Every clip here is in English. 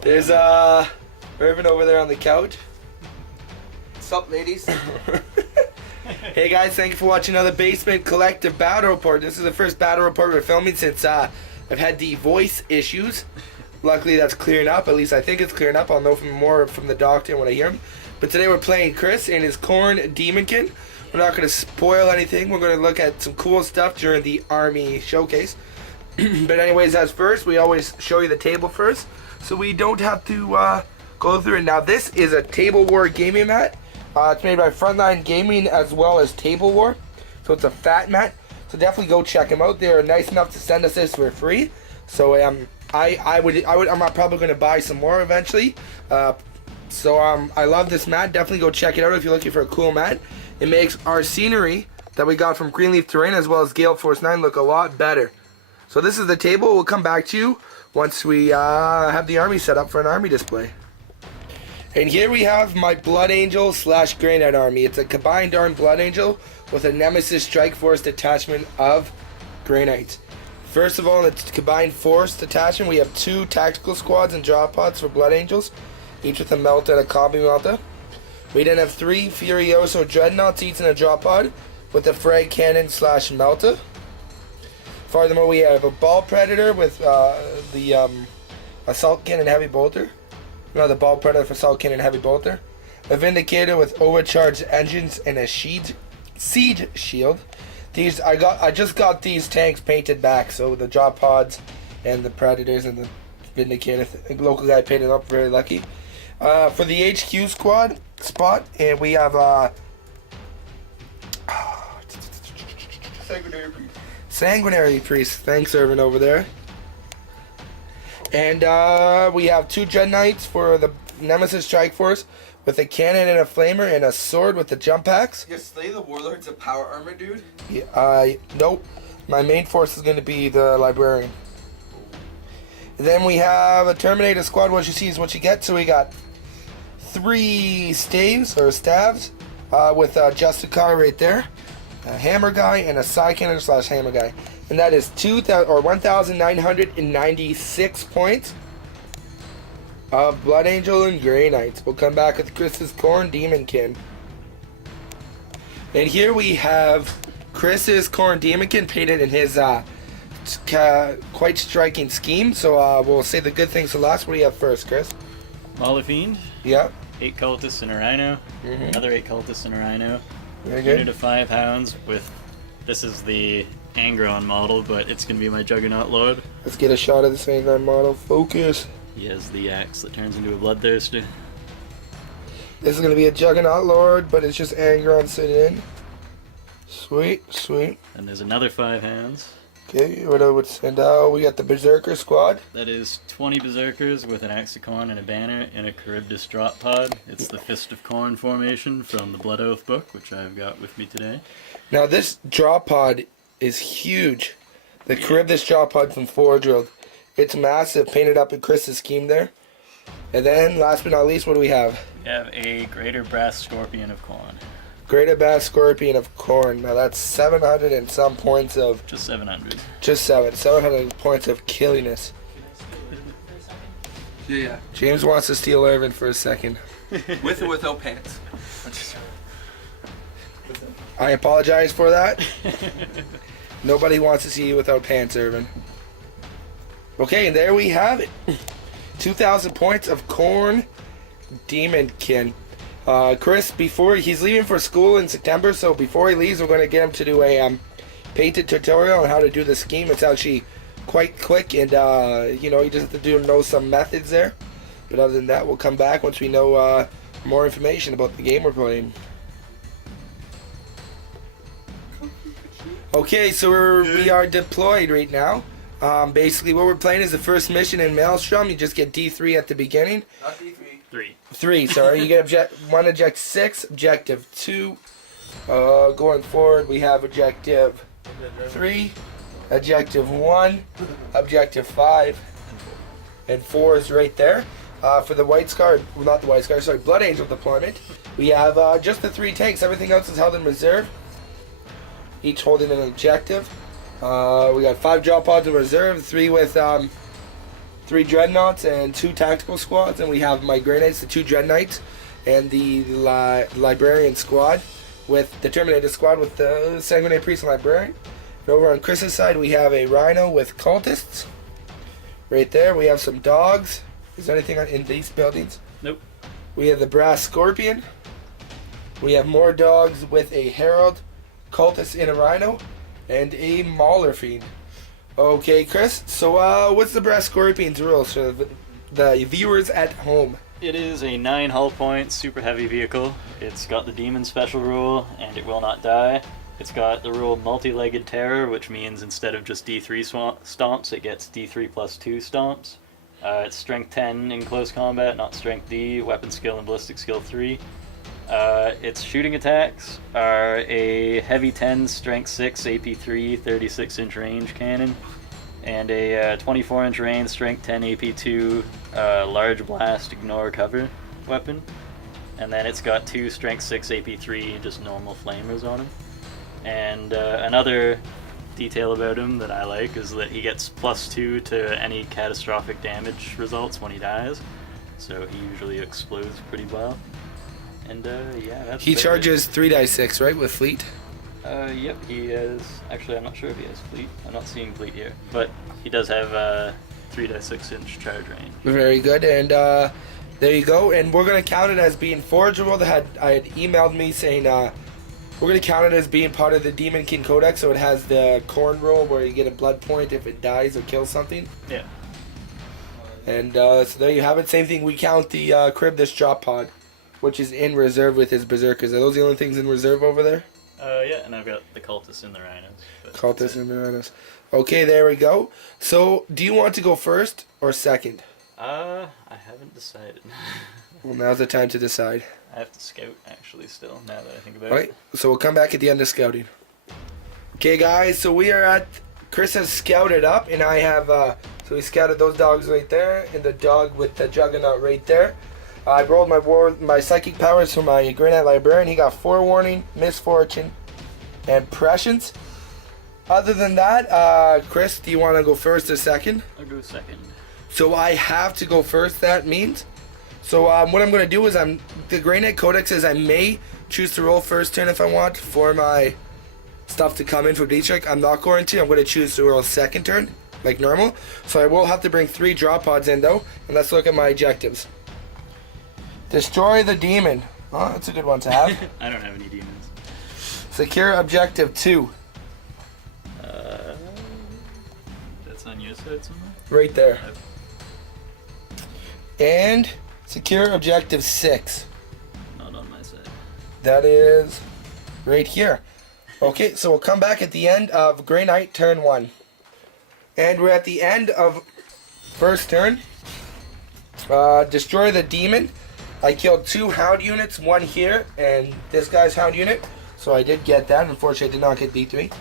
There's Irvin over there on the couch. What's up, ladies? Hey guys, thank you for watching another Basement Collective Battle Report. This is the first battle report we're filming since I've had the voice issues. Luckily that's clearing up, at least I think it's clearing up. I'll know more from the doctor when I hear him. But today we're playing Chris and his Khorne Daemonkin. We're not going to spoil anything. We're going to look at some cool stuff during the army showcase. But anyways, as first, we always show you the table first, so we don't have to go through it. Now this is a Table War gaming mat. It's made by Frontline Gaming as well as Table War. So it's a fat mat. So definitely go check them out. They're nice enough to send us this for free. So I'm probably going to buy some more eventually. I love this mat. Definitely go check it out if you're looking for a cool mat. It makes our scenery that we got from Greenleaf Terrain as well as Gale Force 9 look a lot better. So this is the table. We'll come back to you once we have the army set up for an army display. And here we have my Blood Angel / Grey Knight army. It's a combined armed Blood Angel with a Nemesis Strike Force detachment of Grey Knights. First of all, in the combined force detachment, we have 2 tactical squads and drop pods for Blood Angels, each with a Melta and a Combi Melta. We then have 3 Furioso Dreadnoughts, each in a drop pod with a Frag Cannon / Melta. Furthermore, we have a Ball Predator with the Assault Cannon Heavy Bolter. No, the Ball Predator for Assault Cannon Heavy Bolter. A Vindicator with overcharged engines and a Siege Shield. These I just got these tanks painted back, so the drop pods and the Predators and the Vindicator. The local guy painted up, very lucky. For the HQ squad spot, and we have Sanguinary Priest. Thanks, Irvin, over there. And we have 2 Dread Knights for the Nemesis Strike Force with a cannon and a flamer and a sword with the jump axe. You slay the warlords of power armor, dude? Yeah, nope. My main force is going to be the Librarian. And then we have a Terminator squad. What you see is what you get. So we got 3 staves with Justicar right there, a hammer guy, and a side cannon / hammer guy. And that is 1,996 points of Blood Angel and Grey Knights. We'll come back with Chris's Khorne Daemonkin. And here we have Chris's Khorne Daemonkin painted in his quite striking scheme. So we'll say the good things to last. What do you have first, Chris? Malefiend. Yeah. 8 cultists and a rhino. Another 8 cultists and a rhino. Very good. Unit of 5 hounds with, this is the Angron model, but it's going to be my Juggernaut Lord. Let's get a shot of the Angron model. Focus. He has the axe that turns into a Bloodthirster. This is going to be a Juggernaut Lord, but it's just Angron sitting in. Sweet, sweet. And there's another 5 hounds. Okay, what I would send out, we got the Berserker squad. That is 20 Berserkers with an Axe of Khorne and a banner in a Charybdis drop pod. It's the Fist of Khorne formation from the Blood Oath book, which I've got with me today. Now this drop pod is huge. The Charybdis drop pod from Forged. It's massive, painted up in Chris's scheme there. And then, last but not least, what do we have? We have a Greater Brass Scorpion of Khorne. Greater Brass Scorpion of Khorne. Now that's 700 and some points of... Just 700. Just 700 points of killiness. Yeah. James wants to steal Irvin for a second. With or without pants? I apologize for that. Nobody wants to see you without pants, Irvin. Okay, and there we have it. 2,000 points of Khorne Daemonkin. Chris, before he's leaving for school in September, so before he leaves, we're going to get him to do a painted tutorial on how to do the scheme. It's actually quite quick, and you just have to know some methods there. But other than that, we'll come back once we know more information about the game we're playing. Okay, so we are deployed right now. Basically, what we're playing is the first mission in Maelstrom. You just get D3 at the beginning. Not D3. 3. Sorry. You get objective 6, objective 2. Going forward, we have objective 3, objective 1, objective 5, and 4 is right there. For the White Scar, well, not the White Scar, sorry, Blood Angel deployment, we have just the 3 tanks. Everything else is held in reserve, each holding an objective. We got 5 drop pods in reserve, 3 with 3 dreadnoughts and 2 tactical squads, and we have my Grey Knights, the 2 Dread Knights, and the Librarian squad, with the Terminator squad with the Sanguinary Priest and Librarian. And over on Chris's side, we have a Rhino with cultists. Right there, we have some dogs. Is there anything in these buildings? Nope. We have the Brass Scorpion. We have more dogs with a Herald, cultist in a Rhino, and a Mauler Fiend. Okay, Chris, so what's the Brass Scorpion's rules for the viewers at home? It is a 9 hull point, super heavy vehicle. It's got the Demon special rule, and it will not die. It's got the rule Multi-Legged Terror, which means instead of just D3 stomps, it gets D3 plus 2 stomps. It's Strength 10 in close combat, not Strength D, Weapon Skill and Ballistic Skill 3. Its shooting attacks are a Heavy 10, Strength 6, AP 3, 36-inch range cannon, and a 24-inch range, Strength 10, AP 2, Large Blast, Ignore Cover weapon. And then it's got 2 Strength 6, AP 3, just normal flamers on him. And another detail about him that I like is that he gets +2 to any catastrophic damage results when he dies. So he usually explodes pretty well. And yeah, that's He charges 3d6, right, with fleet? Yep, he is. Actually, I'm not sure if he has fleet. I'm not seeing fleet here. But he does have 3-6-inch charge range. Very good, and there you go. And we're going to count it as being forgeable. I had emailed me saying we're going to count it as being part of the Daemonkin Codex, so it has the Khorne rule where you get a blood point if it dies or kills something. Yeah. And so there you have it. Same thing, we count the Crib this drop pod, which is in reserve with his Berserkers. Are those the only things in reserve over there? Yeah, and I've got the cultists and the rhinos. Cultists and the Rhinos. Okay, there we go. So, do you want to go first or second? I haven't decided. Well, now's the time to decide. I have to scout, actually, still, now that I think about Right, it. so we'll come back at the end of scouting. Okay, guys, so we are at... Chris has scouted up, and I have... so we scouted those dogs right there, and the dog with the Juggernaut right there. I rolled my psychic powers for my Grey Knight Librarian. He got Forewarning, Misfortune, and Prescience. Other than that, Chris, do you want to go first or second? I'll go second. So I have to go first, that means. So what I'm going to do is the Grey Knight Codex says I may choose to roll first turn if I want for my stuff to come in for Dietrich. I'm not going to. I'm going to choose to roll second turn, like normal. So I will have to bring 3 drop pods in, though. And let's look at my objectives. Destroy the demon. Oh, that's a good one to have. I don't have any demons. Secure objective 2. That's on your side somewhere? Right there. And secure objective 6. Not on my side. That is right here. Okay, so we'll come back at the end of Grey Knight turn 1. And we're at the end of first turn. Destroy the demon. I killed 2 hound units, 1 here, and this guy's hound unit. So I did get that. Unfortunately, I did not get D3.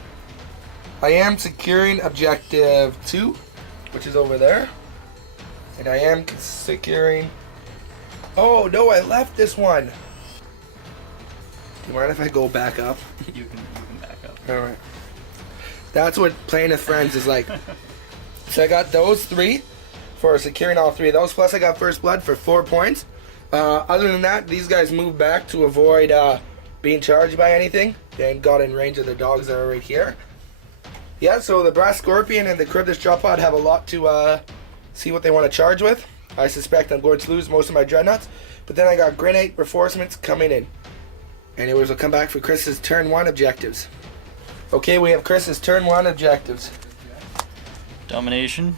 I am securing objective 2, which is over there. And I am securing... Oh, no, I left this one. Do you mind if I go back up? You can back up. Alright. That's what playing with friends is like. So I got those 3 for securing all 3 of those. Plus I got First Blood for 4 points. Other than that, these guys moved back to avoid being charged by anything. And got in range of the dogs that are right here. Yeah, so the Brass Scorpion and the Cryptus Drop Pod have a lot to see what they want to charge with. I suspect I'm going to lose most of my Dreadnoughts. But then I got Grey Knight reinforcements coming in. Anyways, we'll come back for Chris's turn 1 objectives. Okay, we have Chris's turn 1 objectives. Domination.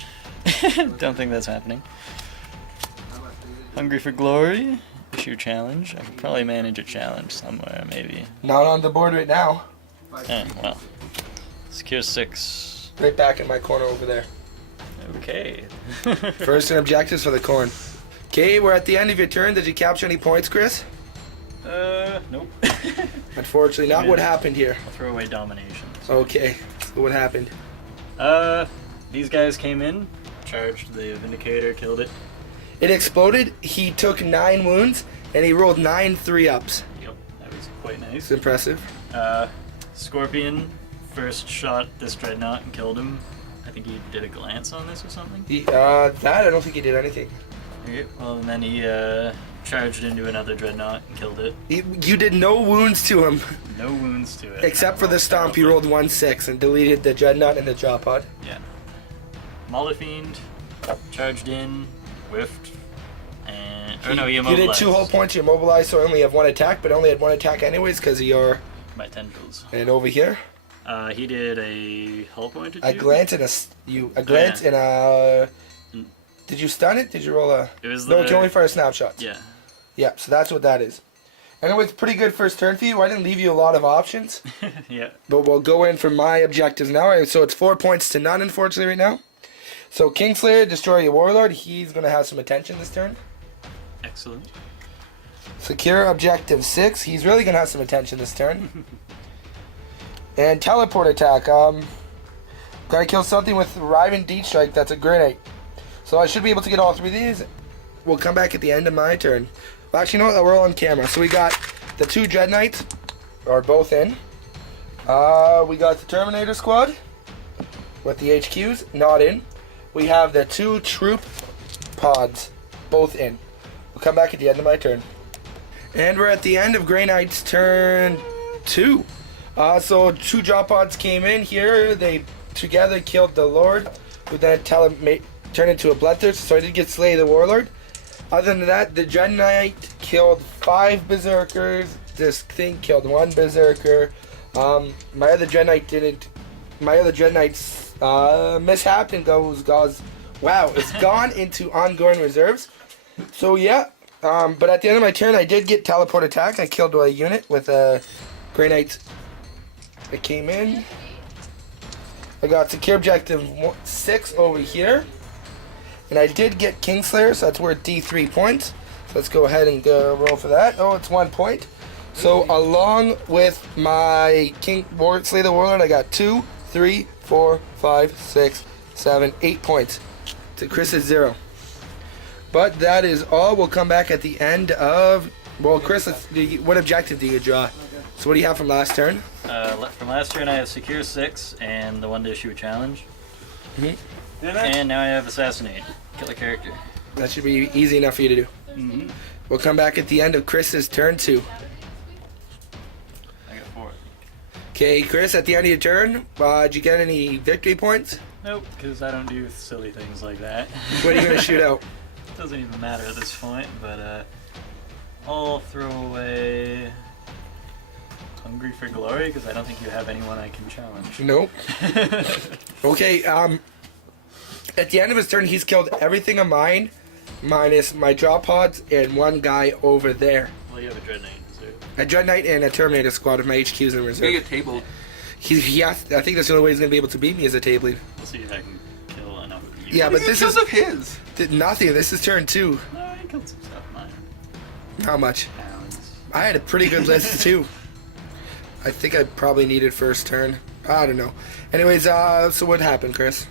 Don't think that's happening. Hungry for glory. Issue challenge. I could probably manage a challenge somewhere, maybe. Not on the board right now. Well. Secure 6. Right back in my corner over there. Okay. First and objectives for the Khorne. Okay, we're at the end of your turn. Did you capture any points, Chris? Nope. Unfortunately, not what happened here. I'll throw away domination. Okay, so what happened? These guys came in, charged the Vindicator, killed it. It exploded. He took 9 wounds, and he rolled 9 3-ups. Yep, that was quite nice. It's impressive. Scorpion first shot this Dreadnought and killed him, I think he did a glance on this or something. That I don't think he did anything. Okay, well, and then he charged into another dreadnought and killed it. You did no wounds to him. No wounds to it. Except for the stomp, he rolled 1-6 and deleted the dreadnought and the drop pod. Yeah. Mauler-Fiend charged in, whiffed, and... Oh no, he You immobilized. did 2 hull points, you immobilized, so only have 1 attack, but only had 1 attack anyways because of your... My tendrils. And over here, He did a hull point or two. a glance and a glance and a... Did you stun it? Did you roll a... It was No, it can only fire snapshots. Yeah. Yeah, so that's what that is. And it was pretty good first turn for you. I didn't leave you a lot of options. Yeah. But we'll go in for my objectives now. So it's 4 points to none, unfortunately, right now. So Kingslayer, destroy your Warlord. He's going to have some attention this turn. Excellent. Secure objective 6. He's really going to have some attention this turn. And teleport attack. Gotta kill something with Riven Deep Strike. That's a grenade. So I should be able to get all 3 of these. We'll come back at the end of my turn. Well, actually, you know what? We're all on camera. So we got the 2 Dread Knights are both in. We got the Terminator Squad with the HQs not in. We have the 2 Troop Pods both in. We'll come back at the end of my turn. And we're at the end of Grey Knight's turn 2. So 2 drop pods came in here. They together killed the Lord, who then turned into a Bloodthirster. So I did get Slay the Warlord. Other than that, the Dread Knight killed 5 Berserkers. This thing killed 1 Berserker. My other Dread Knight didn't. My other Dread Knight's mishapped and goes. Wow, it's gone into ongoing reserves. So yeah. But at the end of my turn, I did get teleport attack. I killed a unit with a Grey Knight. It came in. I got secure objective 6 over here. And I did get Kingslayer, so that's worth D3 points. So let's go ahead and roll for that. Oh, it's 1 point. So along with my Slay the Warlord, I got 2, 3, 4, 5, 6, 7, 8 points. To Chris's 0. But that is all. We'll come back at the end of... Well, Chris, what objective do you draw? So what do you have from last turn? From last turn, I have Secure 6 and the one to issue a challenge. Mm-hmm. And now I have Assassinate. Kill a character. That should be easy enough for you to do. Mm-hmm. We'll come back at the end of Chris's turn 2. I got 4. Okay, Chris, at the end of your turn, did you get any victory points? Nope, because I don't do silly things like that. What are you going to shoot out? Doesn't even matter at this point, but I'll throw away Hungry for Glory, because I don't think you have anyone I can challenge. Nope. Okay, at the end of his turn, he's killed everything of mine, minus my drop pods and 1 guy over there. Well, you have a Dread Knight, so... A Dread Knight and a Terminator Squad of my HQs in You reserve. get tabled. I think that's the only way he's going to be able to beat me is a tabling. We'll see if I can kill enough of you. Yeah, but this is... of his. Nothing. This is turn 2. No, I killed some stuff, mine. How much? Pounds. I had a pretty good list too. I think I probably needed first turn. I don't know. Anyways, so what happened, Chris?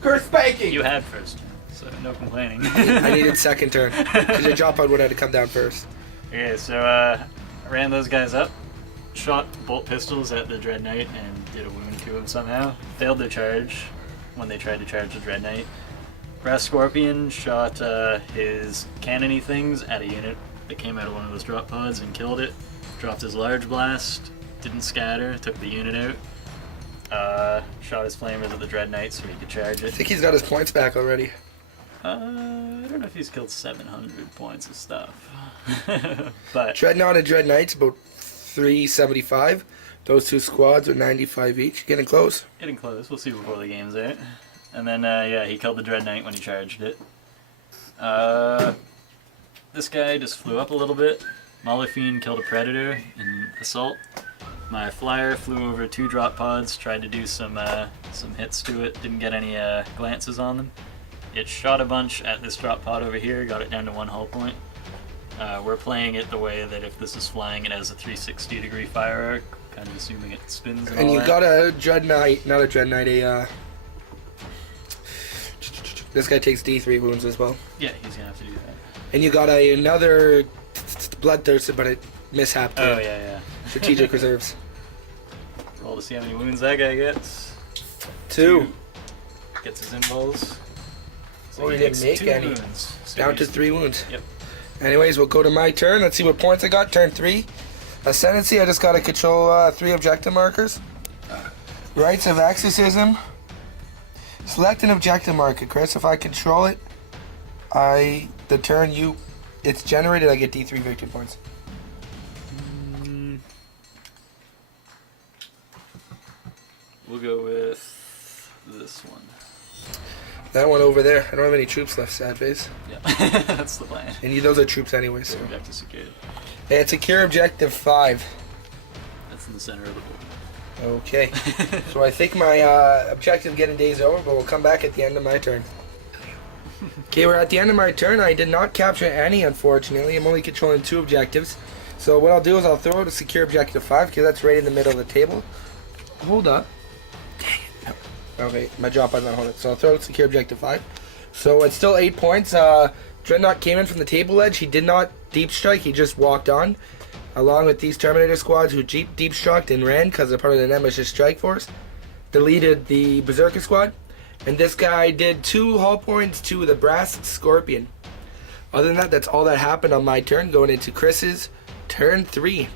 Chris spanking! You had first turn, so no complaining. I needed second turn. Because your drop pod would have to come down first. Okay, so I ran those guys up, shot bolt pistols at the Dread Knight, and did a wound to him somehow. Failed their charge when they tried to charge the Dread Knight. Brass Scorpion shot his cannony things at a unit that came out of one of those drop pods and killed it. Dropped his large blast, didn't scatter, took the unit out. Shot his flamers at the Dread Knight so he could charge I it. think he's got his points back already. I don't know if he's killed 700 points of stuff. But Dreadnought and Dread Knight's about 375. Those 2 squads are 95 each. Getting close. getting close. We'll see before the game's out. And then, yeah, he killed the Dread Knight when he charged it. This guy just flew up a little bit. Mauler-Fiend killed a Predator in Assault. My Flyer flew over 2 drop pods, tried to do some hits to it, didn't get any glances on them. It shot a bunch at this drop pod over here, got it down to 1 hull point. We're playing it the way that if this is flying, it has a 360-degree fire arc, kind of assuming it spins and And all you that. got a Dread Knight, not a Dread Knight, this guy takes D3 wounds as well. Yeah, he's gonna have to do that. And you got another Bloodthirster, but it mishapped. Oh, yeah. Strategic reserves. Roll to see how many wounds that guy gets. 2. Gets his involves. Oh, he takes didn't make 2 any. wounds. So Down to he's- 3 wounds. Yep. Anyways, we'll go to my turn. Let's see what points I got. Turn 3. Ascendancy, I just got to control 3 objective markers. Rites of Exorcism. Select an objective marker, Chris. If I control it, the turn it's generated, I get D3 victory points. We'll go with this one. That one over there. I don't have any troops left, sad face. Yeah, that's the plan. And those are troops anyways. So. Objective secured. And secure objective 5. That's in the center of the board. Okay. So I think my objective getting days over, but we'll come back at the end of my turn. Okay, we're at the end of my turn. I did not capture any, unfortunately. I'm only controlling 2 objectives. So what I'll do is I'll throw out a secure objective 5, because that's right in the middle of the table. Hold up. Dang it. No. Okay, my drop bud's not holding it. So I'll throw out secure objective 5. So it's still 8 points. Dreadnought came in from the table edge. He did not deep strike. He just walked on. Along with these Terminator squads who deep struck and ran because they're part of the Nemesis Strike Force. Deleted the Berserker squad. And this guy did 2 hull points to the Brass Scorpion. Other than that, that's all that happened on my turn. Going into Chris's turn 3.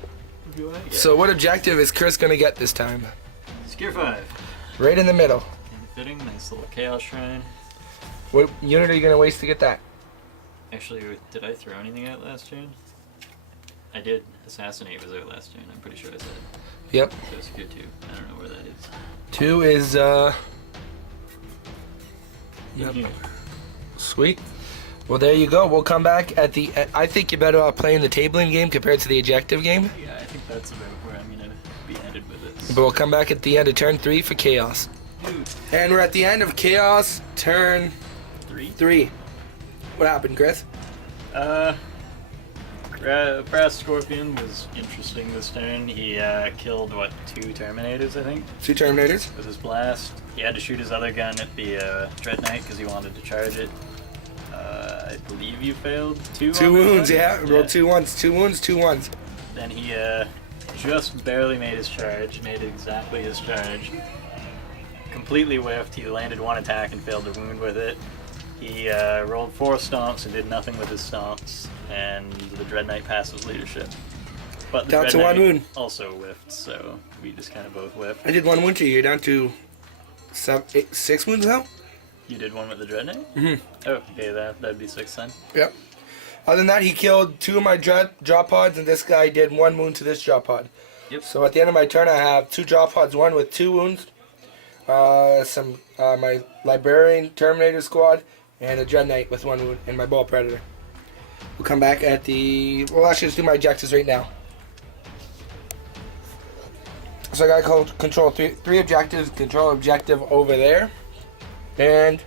So what objective is Chris going to get this time? Secure 5. Right in the middle. And fitting, nice little Chaos Shrine. What unit are you going to waste to get that? Actually, did I throw anything out last turn? I did. Assassinate was out last turn. I'm pretty sure I said. Yep. So secure 2. I don't know where that is. 2 is, Yep. Here. Sweet. Well, there you go. We'll come back at the... I think you're better off playing the tabling game compared to the objective game. Yeah, I think that's about where I'm going to be headed with it. But we'll come back at the end of turn 3 for Chaos. Dude. And we're at the end of Chaos, turn 3? 3. What happened, Chris? Brass Scorpion was interesting this turn. He killed, 2 Terminators, I think? 2 Terminators. With his blast. He had to shoot his other gun at the Dread Knight because he wanted to charge it. I believe you failed 2 2 on that wounds, one? yeah. Rolled 2 ones. 2 wounds, 2 ones. Then he just barely made his charge, made exactly his charge. Completely whiffed. He landed 1 attack and failed to wound with it. He rolled 4 stomps and did nothing with his stomps, and the Dread Knight passed his leadership. But the Down Dread to 1 Knight wound. also whiffed, so we just kind of both whiffed. I did 1 wound to you. You're down to 6 wounds now? You did 1 with the Dread Knight? Mm-hmm. Oh, okay, that'd be 6 then. Yep. Other than that, he killed 2 of my drop pods, and this guy did 1 wound to this drop pod. Yep. So at the end of my turn, I have 2 drop pods, 1 with 2 wounds, my Librarian Terminator squad, and a Dread Knight with 1 wound, and my Ball Predator. We'll come back at the... Well, actually, let's do my objectives right now. So I got to control 3 objectives, control objective over there, and...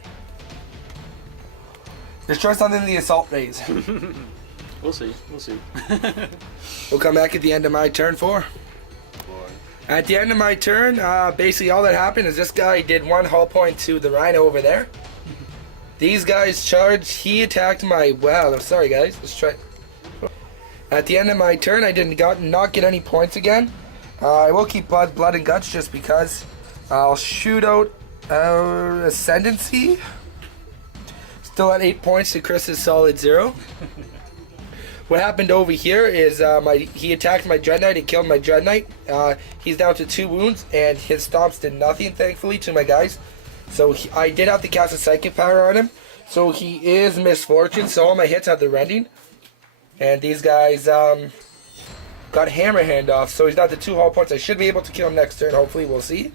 destroy something in the assault phase. We'll see. We'll come back at the end of my turn 4. At the end of my turn, basically all that happened is this guy did 1 hull point to the Rhino over there. These guys charged. He attacked my... Wow, I'm sorry guys. Let's try... At the end of my turn, I not get any points again. I will keep blood and guts just because. I'll shoot out Ascendancy. Still at 8 points to Chris's solid 0. What happened over here is he attacked my Dread Knight and killed my Dread Knight. He's down to 2 wounds, and his stomps did nothing, thankfully, to my guys. So I did have to cast a Psychic Power on him. So he is Misfortune, so all my hits have the rending. And these guys got Hammer Hand off, so he's down to 2 hull points. I should be able to kill him next turn, hopefully, we'll see.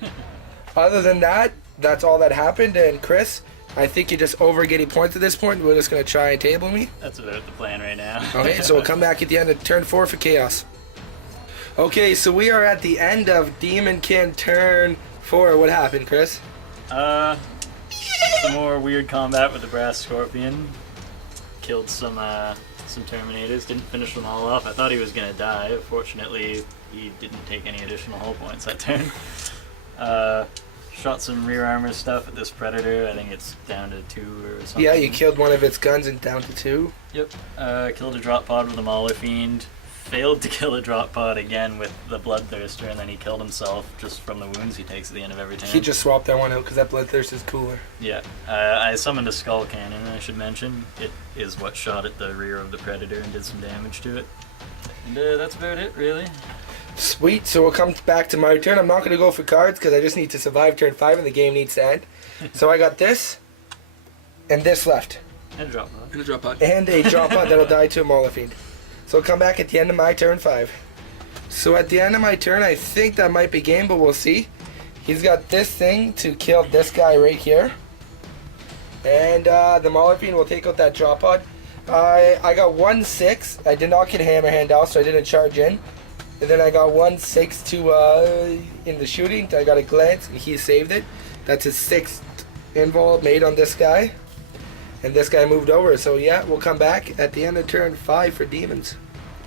Other than that, that's all that happened, and Chris... I think you're just over getting points at this point. We're just going to try and table me. That's about the plan right now. Okay, so we'll come back at the end of turn 4 for Chaos. Okay, so we are at the end of Daemonkin turn 4. What happened, Chris? Some more weird combat with the Brass Scorpion. Killed some Terminators. Didn't finish them all off. I thought he was going to die. Fortunately, he didn't take any additional hull points that turn. Shot some rear armor stuff at this Predator. I think it's down to 2 or something. Yeah, you killed one of its guns and down to 2. Yep. Killed a drop pod with a Mauler Fiend. failed to kill a drop pod again with the Bloodthirster, and then he killed himself just from the wounds he takes at the end of every turn. He just swapped that one out because that Bloodthirst is cooler. Yeah. I summoned a Skull Cannon, I should mention. It is what shot at the rear of the Predator and did some damage to it. And that's about it, really. Sweet, so we'll come back to my turn. I'm not going to go for cards because I just need to survive turn 5 and the game needs to end. So I got this and this left. And a drop pod. And a drop pod. And a drop pod that'll die to a Mauler. So I'll come back at the end of my turn 5. So at the end of my turn, I think that might be game, but we'll see. He's got this thing to kill this guy right here. And the Mauler will take out that drop pod. I got 1-6. I did not get Hammerhand out, so I didn't charge in. And then I got 1-6 to in the shooting. I got a glance, and he saved it. That's his 6th invul made on this guy. And this guy moved over. So yeah, we'll come back at the end of turn 5 for demons.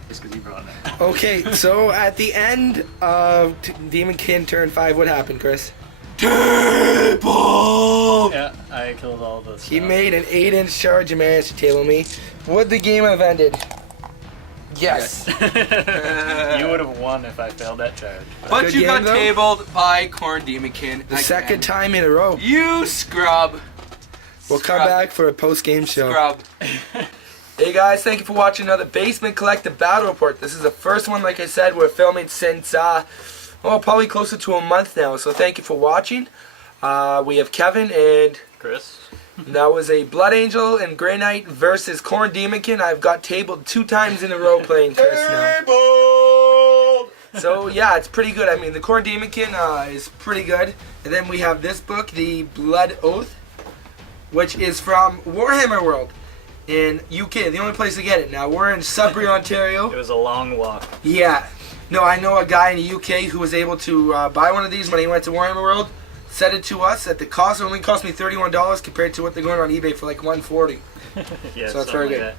Just because you brought it. Okay, so at the end of Daemonkin turn 5, what happened, Chris? Table! Yeah, I killed all the stuff. He made an 8-inch charge and managed to table me. Would the game have ended? Yes. You would have won if I failed that charge. But Good you got game, though. tabled by Khorne Daemonkin. The second time in a row. You scrub. We'll come back for a post-game show. Scrub. Hey guys, thank you for watching another Basement Collective Battle Report. This is the first one, like I said, we're filming since, probably closer to a month now. So thank you for watching. We have Kevin and Chris. that was a Blood Angel and Grey Knight versus Khorne Daemonkin. I've got tabled 2 times in a row playing Chris now. So yeah, it's pretty good. I mean, the Khorne Daemonkin is pretty good. And then we have this book, The Blood Oath, which is from Warhammer World in UK, the only place to get it. Now, we're in Sudbury, Ontario. It was a long walk. Yeah. No, I know a guy in the UK who was able to buy one of these when he went to Warhammer World, said it to us at the cost. It only cost me $31 compared to what they're going on eBay for like $140. Yeah, So that's very like good. that.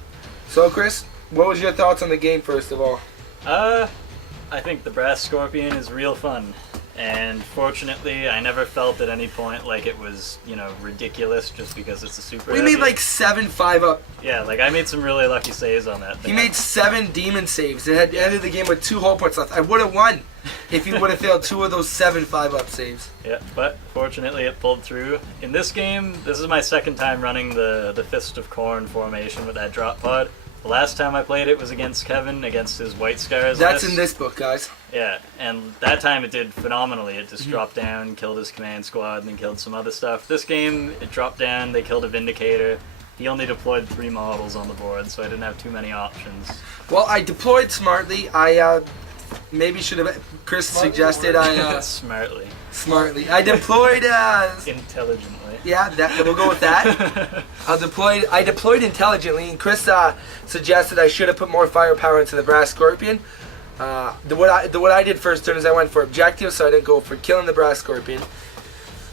So, Chris, what was your thoughts on the game, first of all? I think the Brass Scorpion is real fun. And fortunately, I never felt at any point like it was, ridiculous just because it's a super We heavy. made like 7 5-up. Yeah, like I made some really lucky saves on that thing. He made 7 demon saves. It had ended the game with 2 hull points left. I would have won if he would have failed 2 of those 7 5-up saves. Yeah, but fortunately it pulled through. In this game, this is my second time running the Fist of Khorne formation with that drop pod. The last time I played it was against Kevin, against his White Scars That's list. in this book, guys. Yeah, and that time it did phenomenally. It just dropped down, killed his command squad, and then killed some other stuff. This game, it dropped down, they killed a Vindicator. He only deployed 3 models on the board, so I didn't have too many options. Well, I deployed smartly. I maybe should have. Chris suggested I Smartly. smartly. I deployed. Intelligently. Yeah, we'll go with that. I deployed intelligently, and Chris suggested I should have put more firepower into the Brass Scorpion. What I did first turn is I went for objectives, so I didn't go for killing the Brass Scorpion.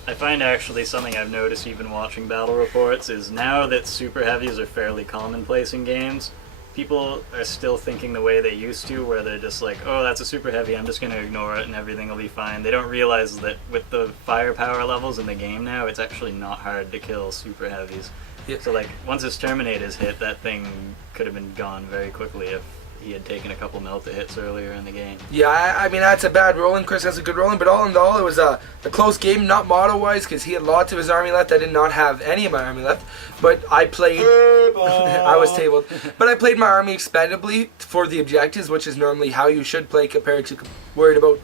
I find actually something I've noticed even watching battle reports is now that super heavies are fairly commonplace in games, people are still thinking the way they used to, where they're just like, oh, that's a super heavy, I'm just going to ignore it and everything will be fine. They don't realize that with the firepower levels in the game now, it's actually not hard to kill super heavies. Yeah. So like, once his Terminators hit, that thing could have been gone very quickly if he had taken a couple melta hits earlier in the game. Yeah, I mean, that's a bad rolling. Chris has a good rolling, but all in all, it was a close game, not model-wise, because he had lots of his army left. I did not have any of my army left, but I played... I was tabled. But I played my army expendably for the objectives, which is normally how you should play compared to worried about,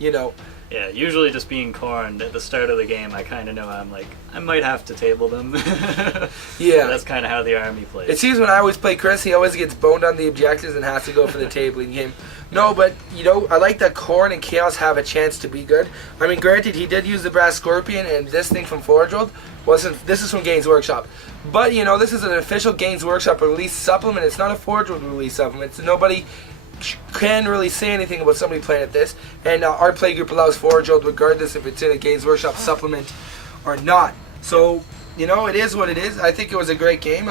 Yeah, usually just being Khorne at the start of the game, I kind of know I might have to table them. Yeah. That's kind of how the army plays. It seems when I always play Chris, he always gets boned on the objectives and has to go for the tabling game. No, but, I like that Khorne and Chaos have a chance to be good. I mean, granted, he did use the Brass Scorpion, and this thing from Forge World this is from Games Workshop. But, this is an official Games Workshop release supplement. It's not a Forge World release supplement. So nobody can really say anything about somebody playing at this. And our play group allows Forge World regardless if it's in a Games Workshop supplement or not. So, it is what it is. I think it was a great game.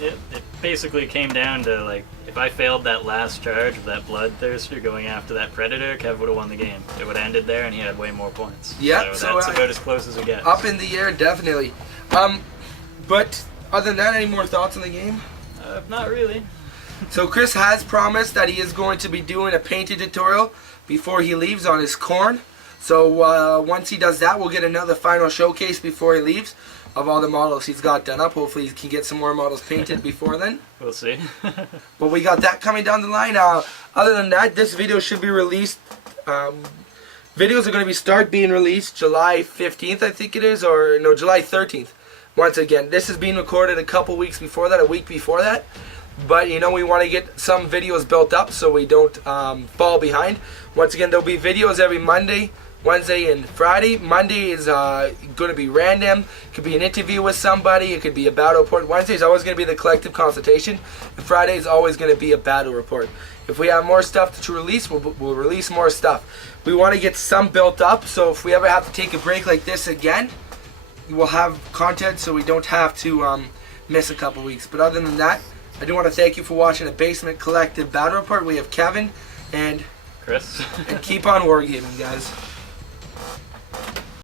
It basically came down to, if I failed that last charge of that Bloodthirster going after that Predator, Kev would have won the game. It would have ended there, and he had way more points. Yeah, so that's about as close as it gets. Up in the air, definitely. But other than that, any more thoughts on the game? Not really. So Chris has promised that he is going to be doing a painting tutorial before he leaves on his Khorne. So once he does that, we'll get another final showcase before he leaves of all the models he's got done up. Hopefully he can get some more models painted before then. We'll see. But we got that coming down the line. Other than that, this video should be released. Videos are going to start being released July 15th, I think it is, or no, July 13th. Once again, this is being recorded a couple weeks before that, a week before that. But you know, we want to get some videos built up so we don't fall behind. Once again, there'll be videos every Monday, Wednesday, and Friday. Monday is going to be random. It could be an interview with somebody. It could be a battle report. Wednesday is always going to be the collective consultation. And Friday is always going to be a battle report. If we have more stuff to release, we'll release more stuff. We want to get some built up, so if we ever have to take a break like this again, we'll have content so we don't have to miss a couple weeks. But other than that, I do want to thank you for watching the Basement Collective Battle Report. We have Kevin and Chris. and keep on wargaming, guys.